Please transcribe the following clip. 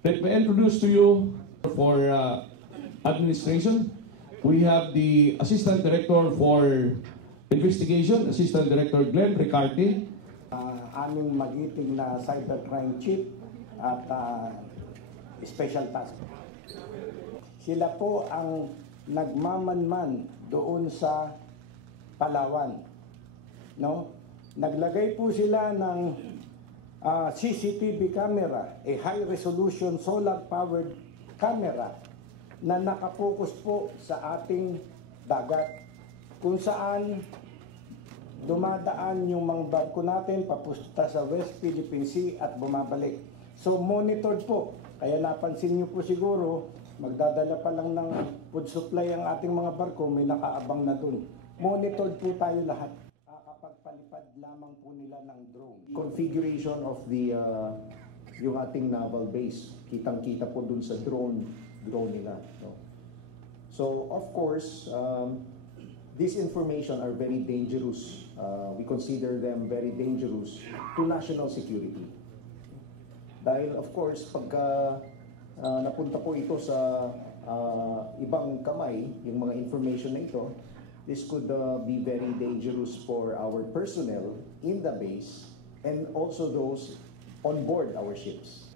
Let me introduce to you for administration. We have the Assistant Director for Investigation, Assistant Director Glenn Ricarte. Aming magiting na cybercrime chief at special task. Sila po ang nagmamanman doon sa Palawan. No? Naglagay po sila ng CCTV camera, a high-resolution solar-powered camera na nakapokus po sa ating dagat kung saan dumadaan yung mga barko natin papunta sa West Philippine Sea at bumabalik. So monitored po. Kaya napansin niyo po siguro, magdadala pa lang ng food supply ang ating mga barko, may nakaabang na dun. Monitored po tayo lahat. Kapag palipad lamang po nila ng drone. Configuration of the yung ating naval base, kitang-kita po dun sa drone nila. No? So of course, this information are very dangerous. We consider them very dangerous to national security. Dahil of course, pagka napunta po ito sa ibang kamay, yung mga information na ito, this could be very dangerous for our personnel in the base and also those on board our ships.